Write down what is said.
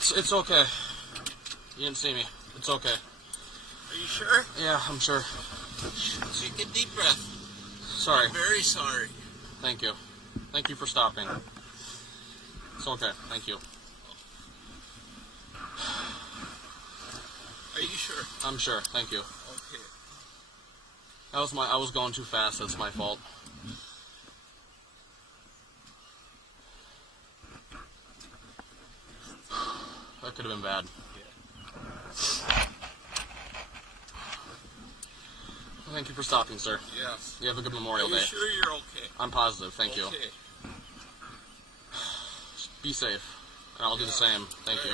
It's okay. You didn't see me. It's okay. Are you sure? Yeah, I'm sure. Take a deep breath. Sorry. I'm very sorry. Thank you. Thank you for stopping. It's okay. Thank you. Are you sure? I'm sure. Thank you. Okay. I was going too fast. That's my fault. That could have been bad. Thank you for stopping, sir. Yes. You have a good Memorial Are you Day. sure you're okay? I'm positive. Thank you. Okay. Be safe. And I'll do the same. Thank you.